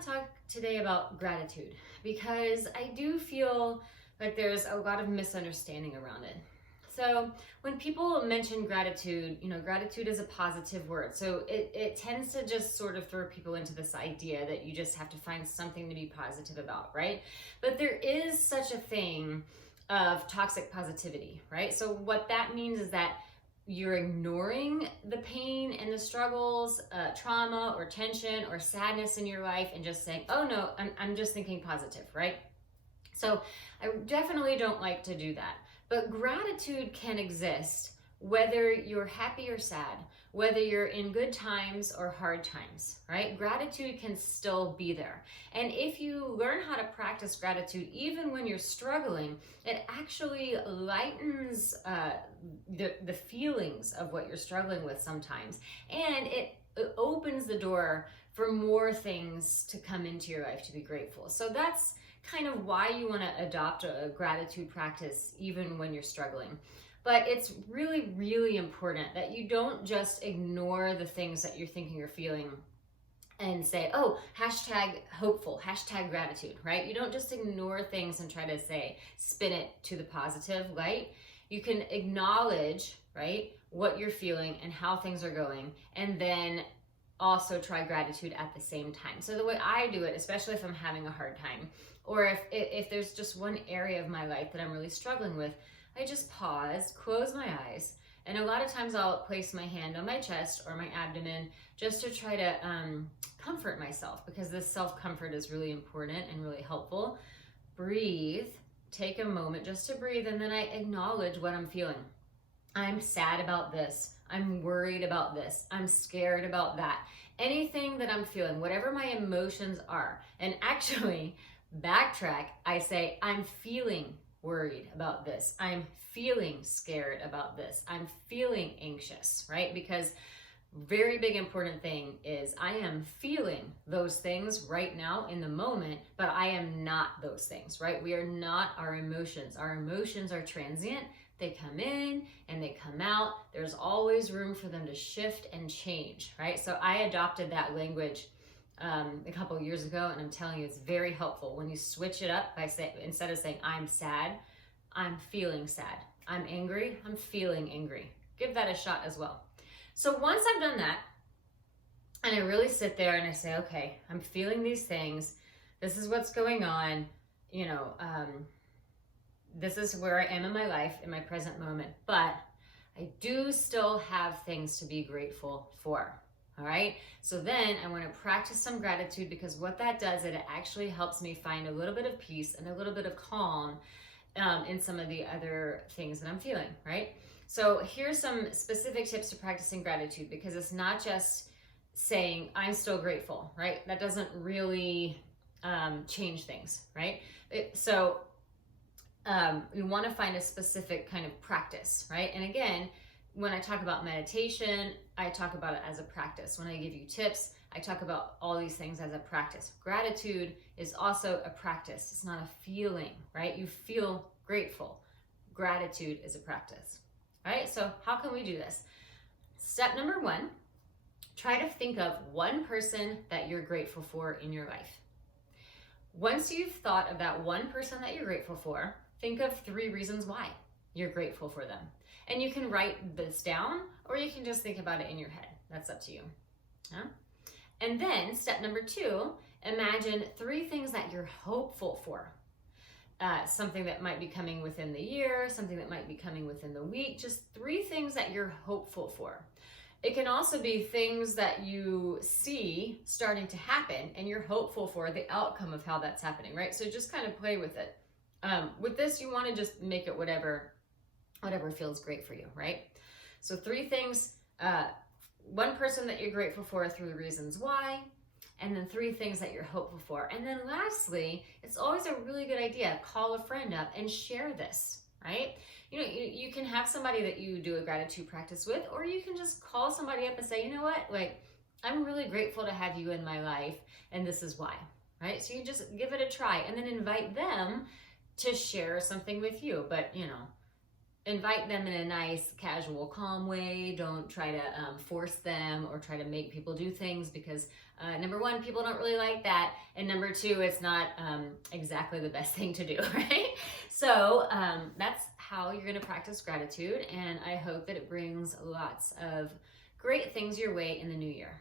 want to talk today about gratitude because I do feel like there's a lot of misunderstanding around it. So when people mention gratitude, gratitude is a positive word. So it tends to just sort of throw people into this idea that you just have to find something to be positive about, right? But there is such a thing of toxic positivity, right? So what that means is that you're ignoring the pain and the struggles, trauma or tension or sadness in your life and just saying, oh no, I'm just thinking positive, right? So I definitely don't like to do that. But gratitude can exist whether you're happy or sad, whether you're in good times or hard times, right? Gratitude can still be there. And if you learn how to practice gratitude, even when you're struggling, it actually lightens the feelings of what you're struggling with sometimes. And it opens the door for more things to come into your life to be grateful. So that's kind of why you want to adopt a gratitude practice even when you're struggling. But it's really, really important that you don't just ignore the things that you're thinking or feeling and say, oh, hashtag hopeful, hashtag gratitude, right? You don't just ignore things and try to spin it to the positive light. You can acknowledge, right, what you're feeling and how things are going, and then also try gratitude at the same time. So the way I do it, especially if I'm having a hard time, or if there's just one area of my life that I'm really struggling with, I just pause, close my eyes, and a lot of times I'll place my hand on my chest or my abdomen just to try to comfort myself, because this self-comfort is really important and really helpful. Breathe, take a moment just to breathe, and then I acknowledge what I'm feeling. I'm sad about this. I'm worried about this. I'm scared about that. Anything that I'm feeling, whatever my emotions are, and actually backtrack, I say, I'm feeling worried about this. I'm feeling scared about this. I'm feeling anxious, right? Because very big important thing is I am feeling those things right now in the moment, but I am not those things, right? We are not our emotions. Our emotions are transient. They come in and they come out. There's always room for them to shift and change, right? So I adopted that language a couple of years ago, and I'm telling you, it's very helpful when you switch it up by saying, instead of saying I'm sad, I'm feeling sad. I'm angry, I'm feeling angry. Give that a shot as well. So once I've done that, and I really sit there and I say, okay, I'm feeling these things. This is what's going on. This is where I am in my life, in my present moment. But I do still have things to be grateful for. All right. So then I want to practice some gratitude, because what that does, it actually helps me find a little bit of peace and a little bit of calm in some of the other things that I'm feeling. Right. So here's some specific tips to practicing gratitude, because it's not just saying I'm still grateful. Right. That doesn't really change things. Right. You want to find a specific kind of practice. Right. And again, when I talk about meditation, I talk about it as a practice. When I give you tips, I talk about all these things as a practice. Gratitude is also a practice. It's not a feeling, right? You feel grateful. Gratitude is a practice, right? So how can we do this? Step number 1, try to think of one person that you're grateful for in your life. Once you've thought of that one person that you're grateful for, think of 3 reasons why you're grateful for them. And you can write this down, or you can just think about it in your head. That's up to you. Yeah? And then step number 2, imagine 3 things that you're hopeful for. Something that might be coming within the year, something that might be coming within the week, just 3 things that you're hopeful for. It can also be things that you see starting to happen and you're hopeful for the outcome of how that's happening, right? So just kind of play with it. With this, you want to just make it whatever feels great for you, right? So 3 things, one person that you're grateful for, 3 reasons why, and then 3 things that you're hopeful for. And then lastly, it's always a really good idea, call a friend up and share this, right? You can have somebody that you do a gratitude practice with, or you can just call somebody up and say, you know what, I'm really grateful to have you in my life, and this is why, right? So you just give it a try and then invite them to share something with you. But invite them in a nice, casual, calm way. Don't try to force them or try to make people do things because number one, people don't really like that. And number two, it's not exactly the best thing to do, right? So that's how you're going to practice gratitude. And I hope that it brings lots of great things your way in the new year.